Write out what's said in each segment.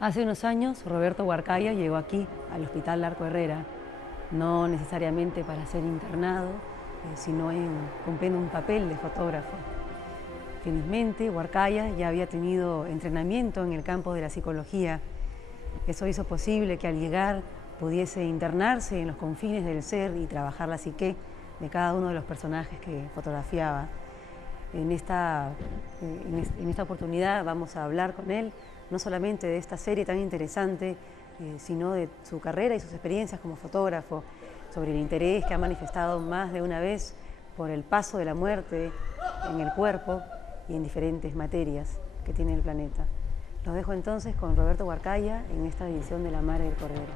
Hace unos años, Roberto Huarcaya llegó aquí, al Hospital Larco Herrera, no necesariamente para ser internado, sino cumpliendo un papel de fotógrafo. Felizmente, Huarcaya ya había tenido entrenamiento en el campo de la psicología. Eso hizo posible que al llegar pudiese internarse en los confines del ser y trabajar la psique de cada uno de los personajes que fotografiaba. En esta oportunidad vamos a hablar con él, no solamente de esta serie tan interesante, sino de su carrera y sus experiencias como fotógrafo, sobre el interés que ha manifestado más de una vez por el paso de la muerte en el cuerpo y en diferentes materias que tiene el planeta. Los dejo entonces con Roberto Huarcaya en esta edición de La Madre del Cordero.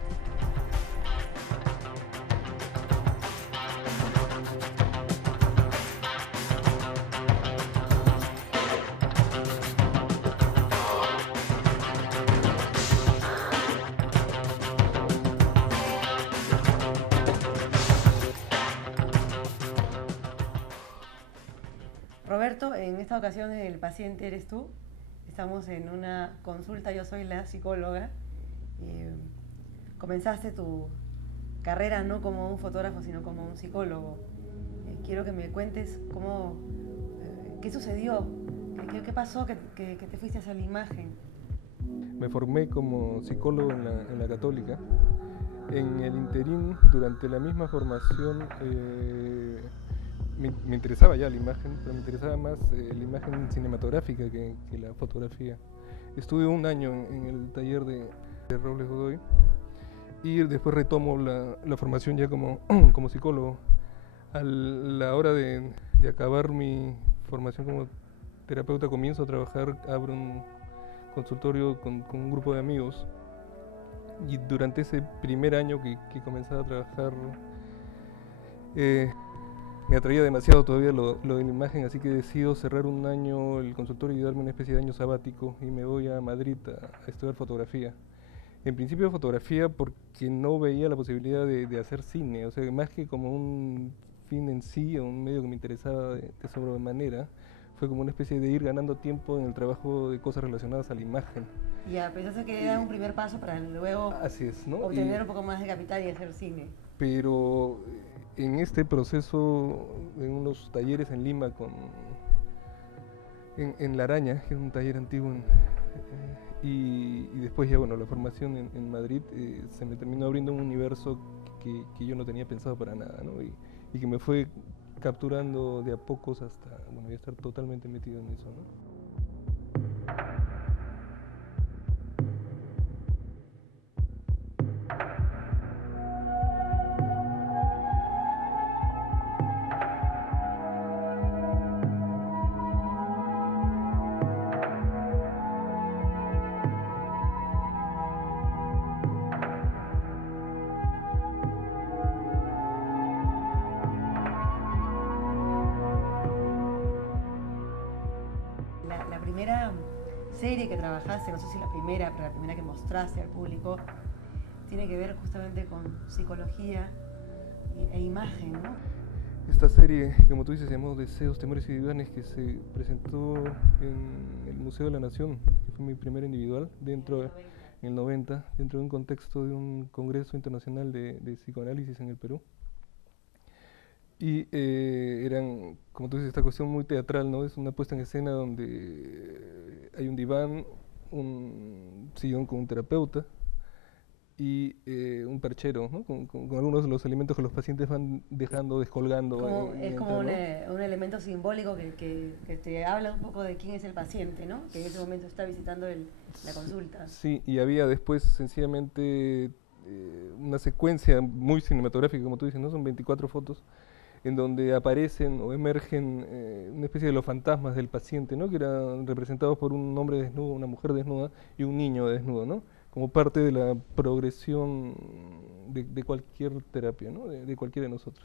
Roberto, en esta ocasión el paciente eres tú. Estamos en una consulta, yo soy la psicóloga. Comenzaste tu carrera no como un fotógrafo, sino como un psicólogo. Quiero que me cuentes qué sucedió, qué pasó que te fuiste hacia la imagen. Me formé como psicólogo en la Católica. En el interín, durante la misma formación, me interesaba ya la imagen, pero me interesaba más la imagen cinematográfica que la fotografía. Estuve un año en el taller de Robles Godoy y después retomo la formación ya como psicólogo. A la hora de acabar mi formación como terapeuta, comienzo a trabajar, abro un consultorio con un grupo de amigos, y durante ese primer año que comenzaba a trabajar me atraía demasiado todavía lo de la imagen, así que decido cerrar un año el consultorio y darme una especie de año sabático y me voy a Madrid a estudiar fotografía. En principio fotografía porque no veía la posibilidad de hacer cine, o sea, más que como un fin en sí o un medio que me interesaba de sobremanera, fue como una especie de ir ganando tiempo en el trabajo de cosas relacionadas a la imagen. Ya, pensaste que era un primer paso para luego Así es, ¿no? obtener un poco más de capital y hacer cine. Pero en este proceso, en unos talleres en Lima, en La Araña, que es un taller antiguo, y después ya, bueno, la formación en Madrid, se me terminó abriendo un universo que yo no tenía pensado para nada, ¿no? Y que me fue capturando de a pocos hasta, bueno, ya estar totalmente metido en eso, ¿no? La primera serie que trabajaste, no sé si la primera, pero la primera que mostraste al público, tiene que ver justamente con psicología e imagen, ¿no? Esta serie, como tú dices, se llamó Deseos, Temores y Divanes, que se presentó en el Museo de la Nación, que fue mi primera individual, en el 90, dentro de un contexto de un congreso internacional de psicoanálisis en el Perú. Y eran, como tú dices, esta cuestión muy teatral, ¿no? Es una puesta en escena donde hay un diván, un sillón con un terapeuta, y un perchero, ¿no? Con algunos de los elementos que los pacientes van dejando, descolgando. Es como un elemento simbólico que te habla un poco de quién es el paciente, ¿no? Que en ese momento está visitando la consulta. Sí, y había después sencillamente una secuencia muy cinematográfica, como tú dices, ¿no? Son 24 fotos en donde aparecen o emergen una especie de los fantasmas del paciente, ¿no? Que eran representados por un hombre desnudo, una mujer desnuda y un niño desnudo, ¿no? Como parte de la progresión de cualquier terapia, ¿no? De cualquiera de nosotros.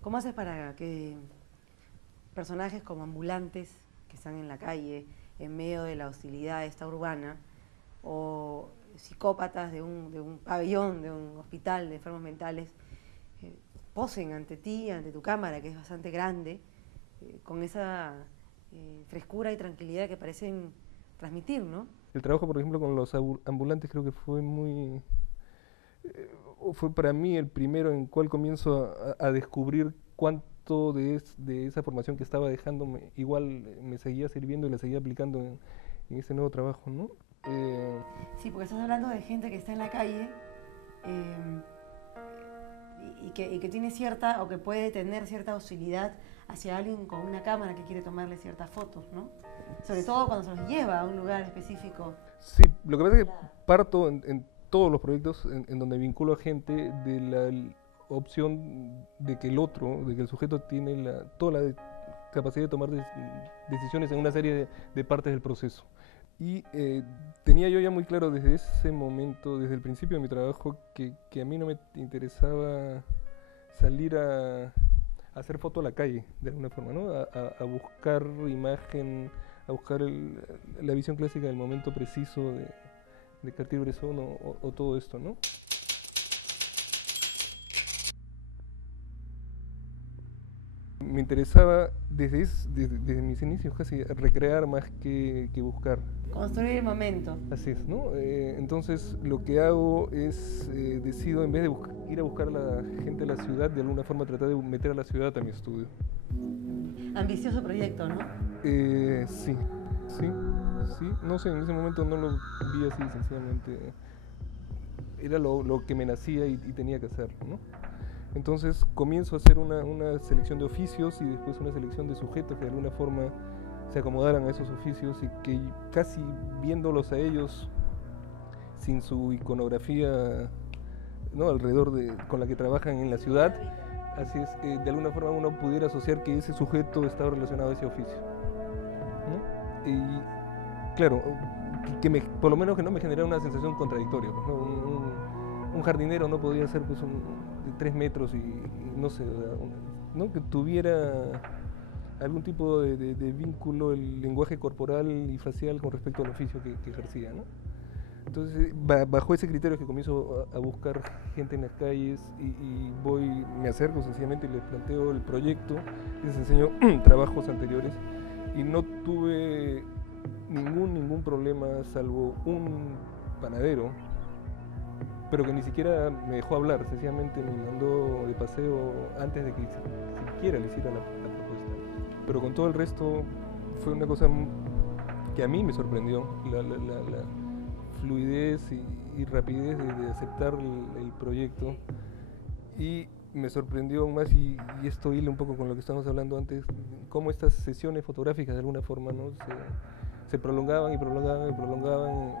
¿Cómo haces para que personajes como ambulantes que están en la calle, en medio de la hostilidad esta urbana, o psicópatas de un pabellón, de un hospital de enfermos mentales, posen ante ti, ante tu cámara, que es bastante grande, con esa frescura y tranquilidad que parecen transmitir, ¿no? El trabajo, por ejemplo, con los ambulantes creo que fue para mí el primero en cual comienzo a descubrir cuánto de esa formación que estaba dejando igual me seguía sirviendo y la seguía aplicando en ese nuevo trabajo, ¿no? Sí, porque estás hablando de gente que está en la calle y que tiene cierta, o que puede tener cierta hostilidad hacia alguien con una cámara que quiere tomarle ciertas fotos, ¿no? Sobre todo cuando se los lleva a un lugar específico. Sí, lo que pasa es que parto en todos los proyectos en donde vinculo a gente de la opción de que el otro, de que el sujeto tiene toda la capacidad de tomar decisiones en una serie de partes del proceso. Y tenía yo ya muy claro desde ese momento, desde el principio de mi trabajo, que a mí no me interesaba salir a hacer foto a la calle, de alguna forma, ¿no? A buscar imagen, a buscar la visión clásica del momento preciso de Cartier-Bresson o todo esto, ¿no? Me interesaba desde mis inicios casi recrear más que buscar. Construir el momento. Así es, ¿no? Entonces lo que hago es, decido en vez de ir a buscar a la gente de la ciudad, de alguna forma tratar de meter a la ciudad a mi estudio. Ambicioso proyecto, ¿no? Sí, no sé, en ese momento no lo vi así, sencillamente era lo que me nacía y tenía que hacerlo, ¿no? Entonces comienzo a hacer una selección de oficios y después una selección de sujetos que de alguna forma se acomodaran a esos oficios y que casi viéndolos a ellos sin su iconografía, ¿no? Alrededor con la que trabajan en la ciudad, así es, de alguna forma uno pudiera asociar que ese sujeto estaba relacionado a ese oficio, ¿no? Y claro, por lo menos que no me generara una sensación contradictoria, pues, ¿no? Un jardinero no podía ser pues, de 3 metros y no sé, ¿no? Que tuviera algún tipo de vínculo, el lenguaje corporal y facial con respecto al oficio que ejercía, ¿no? Entonces, bajo ese criterio que comienzo a buscar gente en las calles y me acerco sencillamente y les planteo el proyecto, les enseño trabajos anteriores y no tuve ningún problema salvo un panadero, pero que ni siquiera me dejó hablar, sencillamente me mandó de paseo antes de que siquiera le hiciera la pero con todo el resto fue una cosa que a mí me sorprendió, la fluidez y rapidez de aceptar el proyecto. Y me sorprendió aún más, y esto hila un poco con lo que estábamos hablando antes, cómo estas sesiones fotográficas de alguna forma, ¿no?, se prolongaban y prolongaban y prolongaban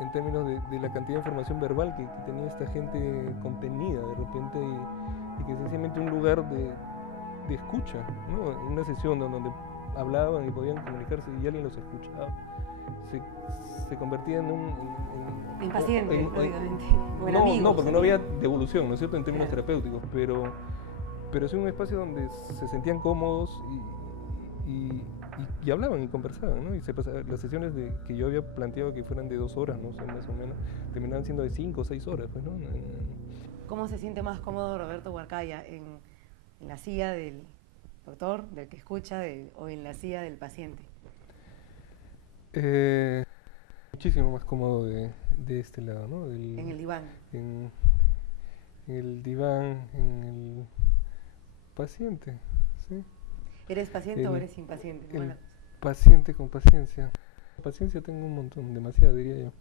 en términos de la cantidad de información verbal que tenía esta gente contenida de repente, y que sencillamente un lugar de escucha, ¿no?, una sesión donde hablaban y podían comunicarse y alguien los escuchaba, se convertía en un... Impaciente, lógicamente. No, porque no había devolución, ¿no es cierto?, en términos terapéuticos, pero sí un espacio donde se sentían cómodos y hablaban y conversaban, ¿no? Y las sesiones que yo había planteado que fueran de 2 horas, no sé, más o menos, terminaban siendo de 5 o 6 horas, pues, ¿no? ¿Cómo se siente más cómodo Roberto Huarcaya? ¿En la silla del doctor, del que escucha, o en la silla del paciente? Muchísimo más cómodo de este lado, ¿no? En el diván. En el diván, en el paciente, ¿sí? ¿Eres paciente o eres impaciente? El paciente con paciencia. Paciencia tengo un montón, demasiada diría yo.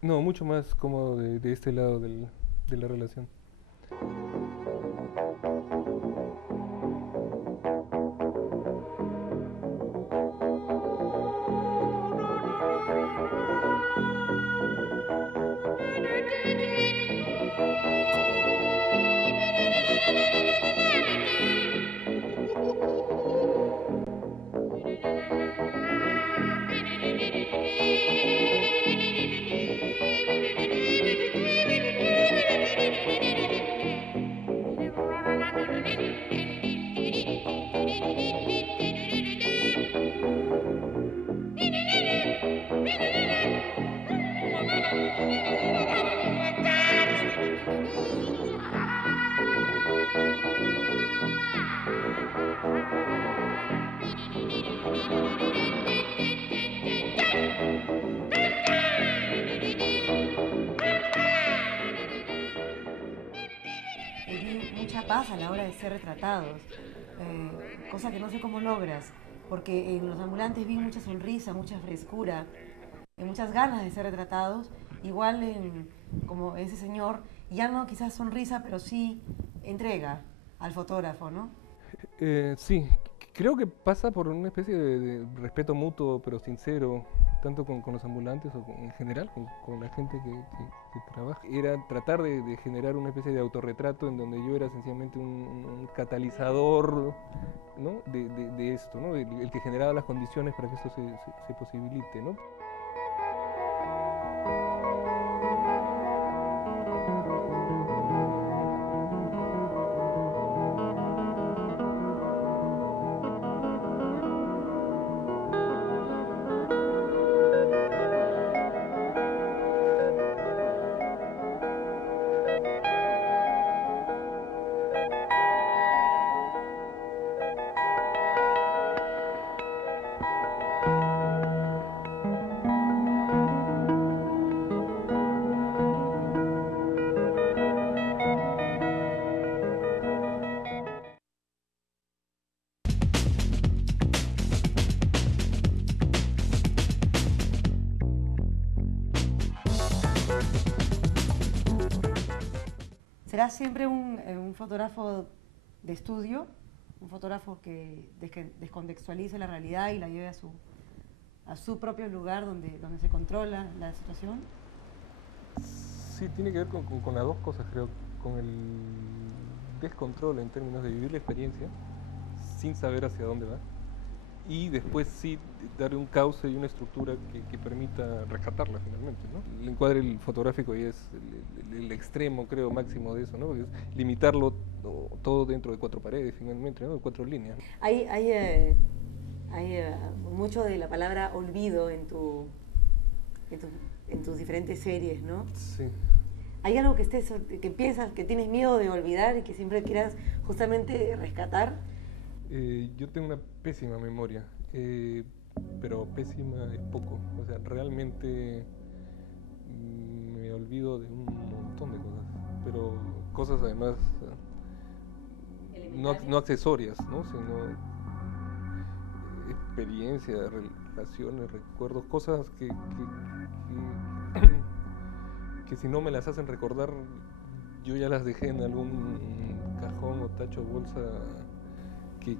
No, mucho más cómodo de este lado de la relación. Mucha paz a la hora de ser retratados, cosa que no sé cómo logras, porque en los ambulantes vi mucha sonrisa, mucha frescura, muchas ganas de ser retratados, igual como ese señor, ya no quizás sonrisa, pero sí entrega al fotógrafo, ¿no? Sí, creo que pasa por una especie de respeto mutuo, pero sincero, tanto con los ambulantes o en general con la gente que trabaja. Era tratar de generar una especie de autorretrato en donde yo era sencillamente un catalizador, ¿no?, de esto, ¿no?, el que generaba las condiciones para que esto se posibilite, ¿no? ¿Serás siempre un fotógrafo de estudio? ¿Un fotógrafo que descontextualice la realidad y la lleve a su propio lugar donde se controla la situación? Sí, tiene que ver con las dos cosas, creo. Con el descontrol en términos de vivir la experiencia sin saber hacia dónde va. Y después sí darle un cauce y una estructura que permita rescatarla finalmente, ¿no? El encuadre fotográfico ya es el extremo, creo, máximo de eso, ¿no? Porque es limitarlo todo dentro de 4 paredes finalmente, ¿no?, de 4 líneas. Hay mucho de la palabra olvido en tus diferentes series, ¿no? Sí. ¿Hay algo que piensas, que tienes miedo de olvidar y que siempre quieras justamente rescatar? Yo tengo una pésima memoria, pero pésima es poco. O sea, realmente me olvido de un montón de cosas, pero cosas además no accesorias, ¿no? Sino experiencias, relaciones, recuerdos, cosas que si no me las hacen recordar, yo ya las dejé en algún cajón o tacho o bolsa que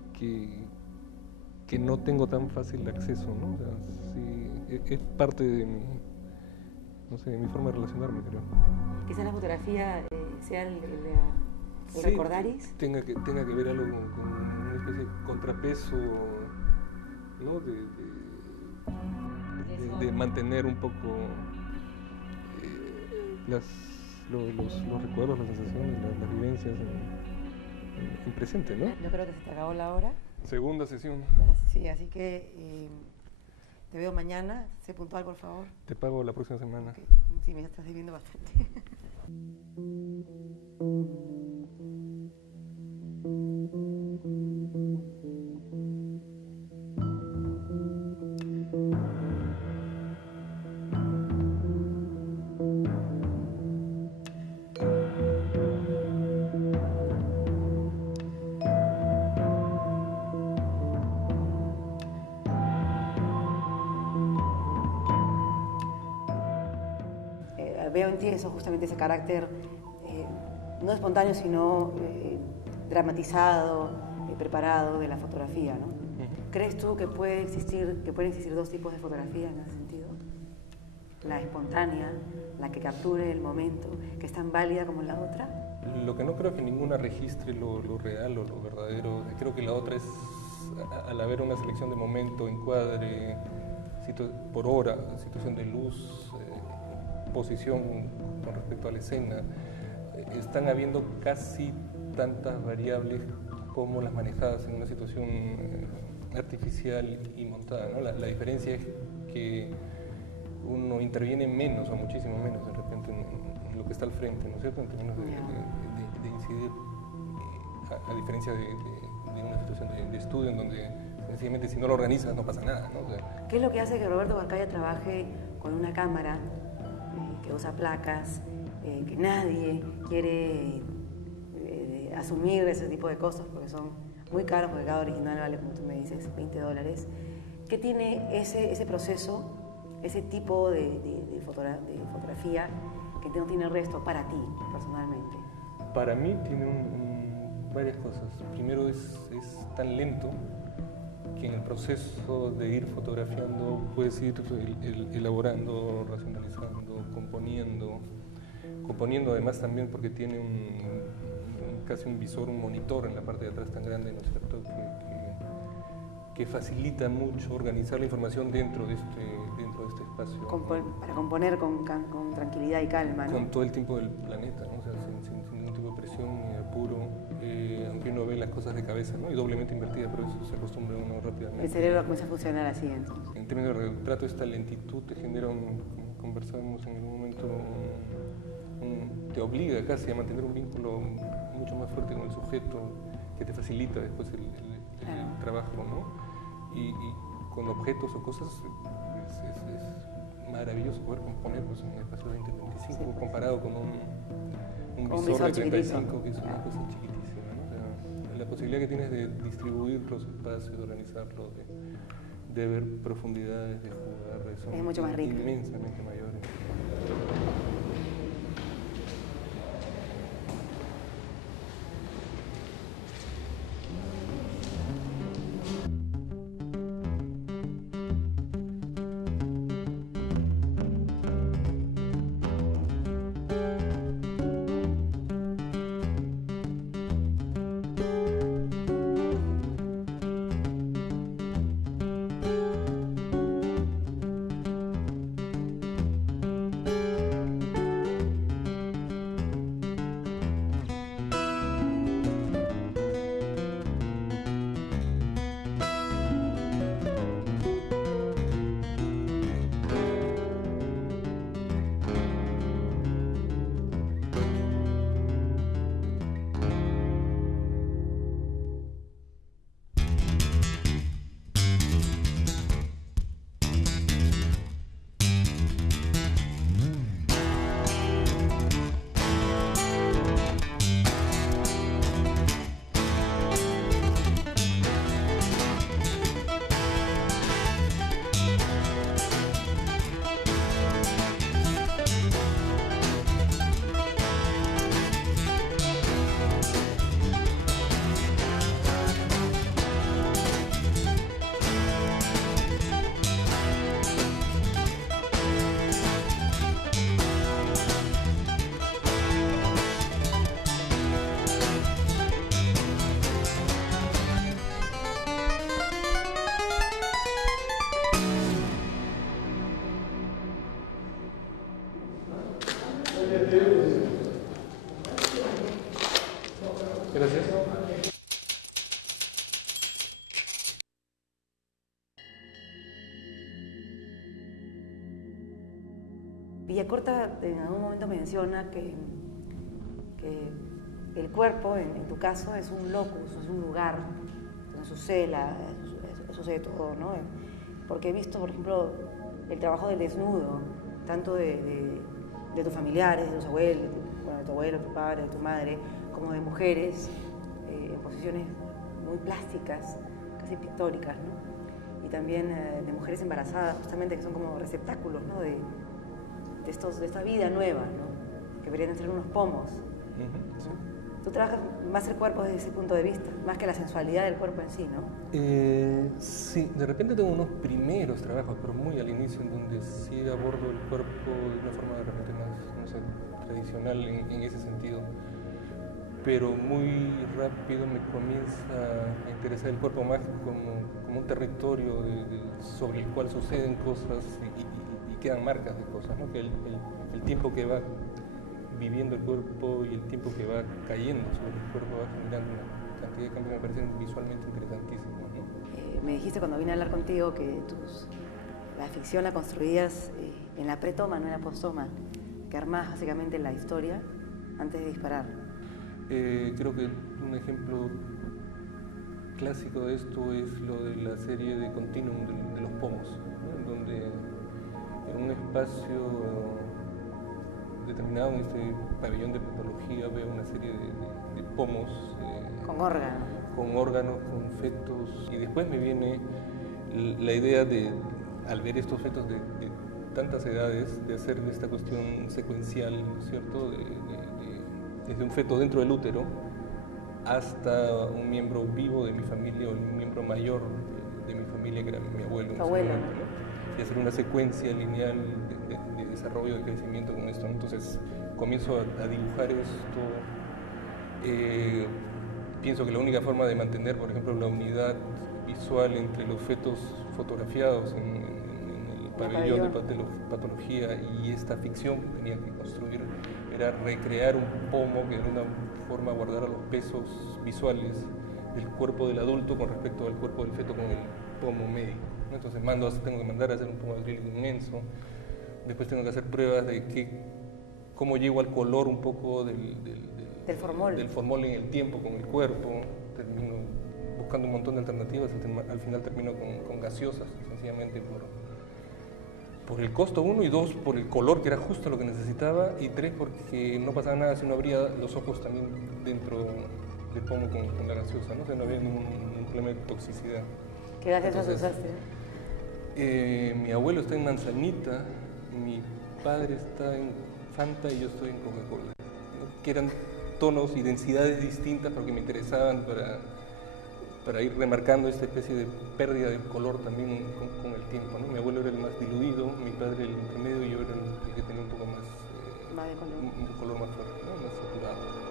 no tengo tan fácil acceso, ¿no? O sea, sí, es parte de mi, no sé, de mi forma de relacionarme, creo. Quizás la fotografía sea el Sí, recordaris. tenga que ver algo con una especie de contrapeso, ¿no? De mantener un poco los recuerdos, las sensaciones, las vivencias en presente, ¿no? Yo creo que se te acabó la hora. Segunda sesión. Sí, así que te veo mañana. Sé puntual, por favor. Te pago la próxima semana. Okay. Sí, me estás debiendo bastante. Veo en ti eso, justamente ese carácter no espontáneo, sino dramatizado, preparado de la fotografía, ¿no? ¿Crees tú que pueden existir dos tipos de fotografía en ese sentido? La espontánea, la que capture el momento, que es tan válida como la otra. Lo que no creo es que ninguna registre lo real o lo verdadero. Creo que la otra es, al haber una selección de momento, encuadre, por hora, situación de luz, posición con respecto a la escena, están habiendo casi tantas variables como las manejadas en una situación artificial y montada, ¿no? La diferencia es que uno interviene menos o muchísimo menos de repente en lo que está al frente, ¿no es cierto? En términos de incidir, a diferencia de una situación de estudio en donde sencillamente si no lo organizas no pasa nada, ¿no? O sea, ¿qué es lo que hace que Roberto Huarcaya trabaje con una cámara que usa placas, que nadie quiere asumir ese tipo de costos porque son muy caros, porque cada original vale, como tú me dices, $20? ¿Qué tiene ese proceso, ese tipo de fotografía que no tiene el resto para ti, personalmente? Para mí tiene varias cosas. Primero es tan lento que en el proceso de ir fotografiando puedes ir elaborando, racionalizando, componiendo además también porque tiene casi un visor, un monitor en la parte de atrás tan grande, ¿no es cierto?, que facilita mucho organizar la información dentro de este espacio. Para componer con tranquilidad y calma, ¿no? Con todo el tiempo del planeta, ¿no? O sea, sin ningún tipo de presión ni apuro, aunque uno ve las cosas de cabeza, ¿no? Y doblemente invertida, pero eso se acostumbra uno rápidamente. El cerebro comienza a funcionar así, entonces. En términos de retrato, esta lentitud te genera, como conversábamos en algún momento, te obliga casi a mantener un vínculo mucho más fuerte con el sujeto, que te facilita después el trabajo, ¿no? Y con objetos o cosas es maravilloso poder componer pues, en un espacio de 20-25 comparado con un visor de 35 que es una cosa chiquitísima, ¿no? O sea, la posibilidad que tienes de distribuir los espacios, de organizarlo, de ver profundidades, de jugar, son es mucho más rico, inmensamente mayores. Villacorta en algún momento menciona que el cuerpo, en tu caso, es un locus, es un lugar donde sucede todo, ¿no? Porque he visto, por ejemplo, el trabajo del desnudo, tanto de tus familiares, de tus abuelos, bueno, de tu abuelo, tu padre, de tu madre, como de mujeres en posiciones muy plásticas, casi pictóricas, ¿no? Y también de mujeres embarazadas, justamente, que son como receptáculos, ¿no? de esta vida nueva, ¿no? Que deberían ser unos pomos. Sí. Tú trabajas más el cuerpo desde ese punto de vista, más que la sensualidad del cuerpo en sí, ¿no? Sí, de repente tengo unos primeros trabajos, pero muy al inicio, en donde sí abordo el cuerpo de una forma de repente más, no sé, tradicional en ese sentido. Pero muy rápido me comienza a interesar el cuerpo más como un territorio sobre el cual suceden cosas y quedan marcas de cosas, ¿no? Que el tiempo que va viviendo el cuerpo y el tiempo que va cayendo sobre el cuerpo va generando una cantidad de cambios que me parecen visualmente interesantísimos, ¿no? Me dijiste cuando vine a hablar contigo que la ficción la construías en la pretoma, no en la posttoma, que armás básicamente la historia antes de disparar. Creo que un ejemplo clásico de esto es lo de la serie de Continuum de los pomos, ¿no? En donde en un espacio determinado, en este pabellón de patología, veo una serie de pomos con órganos. Con órganos, con fetos, y después me viene la idea de, al ver estos fetos de tantas edades, de hacer esta cuestión secuencial, ¿cierto? Desde un feto dentro del útero hasta un miembro vivo de mi familia o un miembro mayor de mi familia, que era mi abuelo. Tu abuelo. Momento, ¿no? Y hacer una secuencia lineal de desarrollo, de crecimiento con esto, ¿no? Entonces comienzo a dibujar esto. Pienso que la única forma de mantener, por ejemplo, la unidad visual entre los fetos fotografiados en el pabellón de patología y esta ficción que tenía que construir era recrear un pomo que de una forma guardara los pesos visuales del cuerpo del adulto con respecto al cuerpo del feto con el pomo médico, ¿no? Entonces tengo que mandar a hacer un pomo acrílico inmenso, después tengo que hacer pruebas de cómo llego al color un poco del formol en el tiempo con el cuerpo. Termino buscando un montón de alternativas, al final termino con gaseosas, sencillamente por el costo, 1, y 2, por el color, que era justo lo que necesitaba, y 3, porque no pasaba nada si no abría los ojos también dentro del pomo con la gaseosa, ¿no? O sea, no había ningún problema de toxicidad. ¿Qué gaseosas usaste? Mi abuelo está en manzanita, mi padre está en Fanta y yo estoy en Coca-Cola, ¿no? Que eran tonos y densidades distintas, pero que me interesaban para ir remarcando esta especie de pérdida de color también con el tiempo, ¿no? Mi abuelo era el más diluido, mi padre el intermedio y yo era el que tenía un poco más de color. Un color más fuerte, ¿no? Más saturado.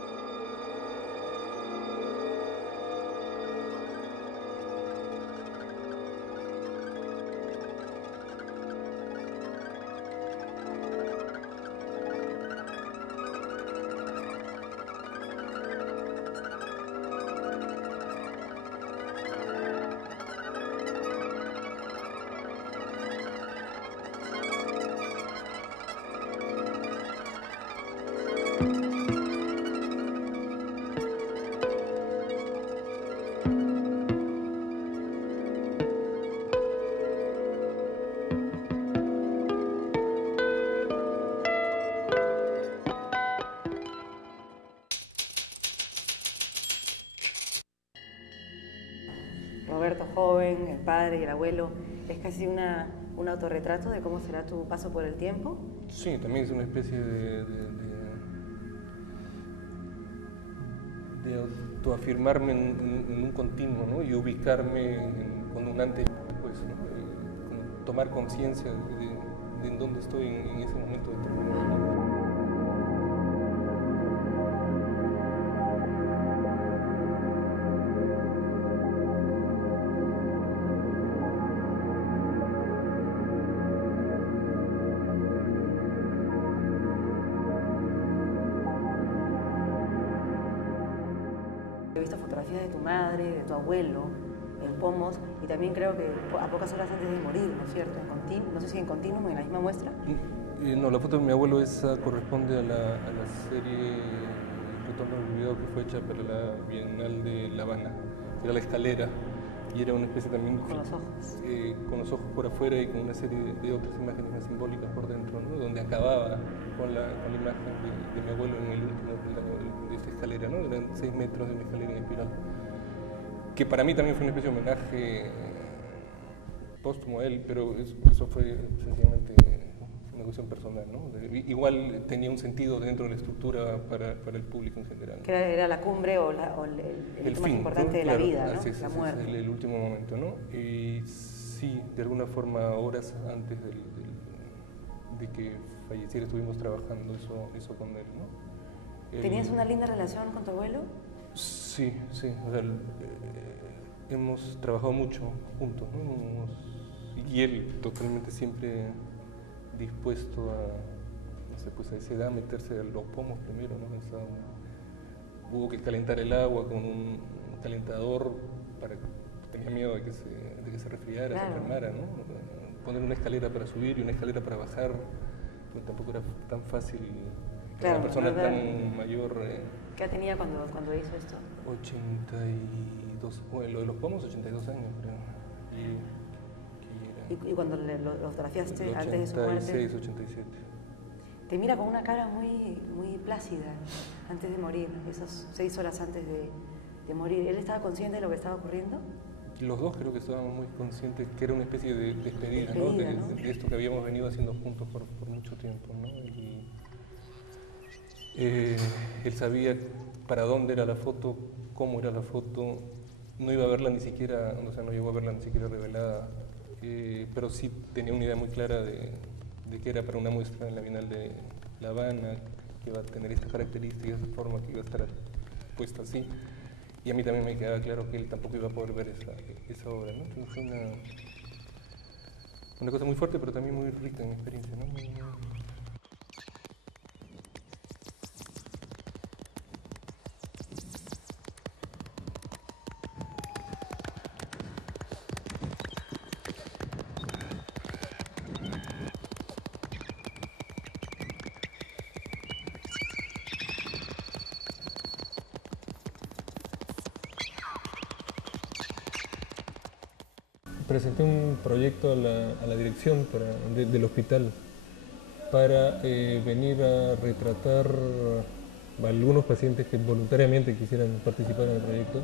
Roberto joven, el padre y el abuelo, ¿es casi un autorretrato de cómo será tu paso por el tiempo? Sí, también es una especie de autoafirmarme en un continuo, ¿no? Y ubicarme con un antes y después, ¿no? Tomar conciencia de en dónde estoy en ese momento determinado. He visto fotografías de tu madre, de tu abuelo, en Pomos, y también creo que a pocas horas antes de morir, ¿no es cierto? No sé si en Continuum, en la misma muestra. No, la foto de mi abuelo esa corresponde a la serie Retorno al Olvido, que fue hecha para la Bienal de La Habana. Era la escalera y era una especie también Con los ojos. con los ojos por afuera y con una serie de otras imágenes más simbólicas por dentro, ¿no? Donde acababa con la imagen de mi abuelo en el último peldaño de esta escalera, ¿no? Eran 6 metros de una escalera en espiral, que para mí también fue una especie de homenaje póstumo a él, pero eso fue sencillamente una cuestión personal, ¿no? Igual tenía un sentido dentro de la estructura para el público en general, ¿no? Que era la cumbre o el hecho más importante de la vida, ¿no? Es, la muerte. Es el último momento, ¿no? Y sí, de alguna forma, horas antes de que falleciera, estuvimos trabajando eso con él, ¿no? ¿Tenías una linda relación con tu abuelo? Sí, sí. O sea, hemos trabajado mucho juntos, ¿no? Y él totalmente siempre dispuesto no sé, pues a esa edad, meterse a los pomos primero, ¿no? Hubo que calentar el agua con un calentador tenía miedo de que se resfriara, claro, se enfermara, ¿no? Poner una escalera para subir y una escalera para bajar, pues tampoco era tan fácil. Claro, una persona tan mayor. ¿Qué tenía cuando hizo esto? 82, bueno, lo de los pomos, 82 años, creo. ¿Y cuando lo fotografiaste antes de su muerte? 86, 87. Te mira con una cara muy, muy plácida antes de morir, esas 6 horas antes de morir. ¿Él estaba consciente de lo que estaba ocurriendo? Los dos creo que estábamos muy conscientes que era una especie de despedida, ¿no? De esto que habíamos venido haciendo juntos por mucho tiempo, ¿no? Él sabía para dónde era la foto, cómo era la foto, no iba a verla ni siquiera, o sea, no llegó a verla ni siquiera revelada, pero sí tenía una idea muy clara de que era para una muestra en la Bienal de La Habana, que iba a tener estas características, esa forma, que iba a estar puesta así. Y a mí también me quedaba claro que él tampoco iba a poder ver esa obra, ¿no? Entonces fue una cosa muy fuerte, pero también muy rica en mi experiencia, ¿no? Presenté un proyecto a la dirección del hospital para venir a retratar a algunos pacientes que voluntariamente quisieran participar en el proyecto.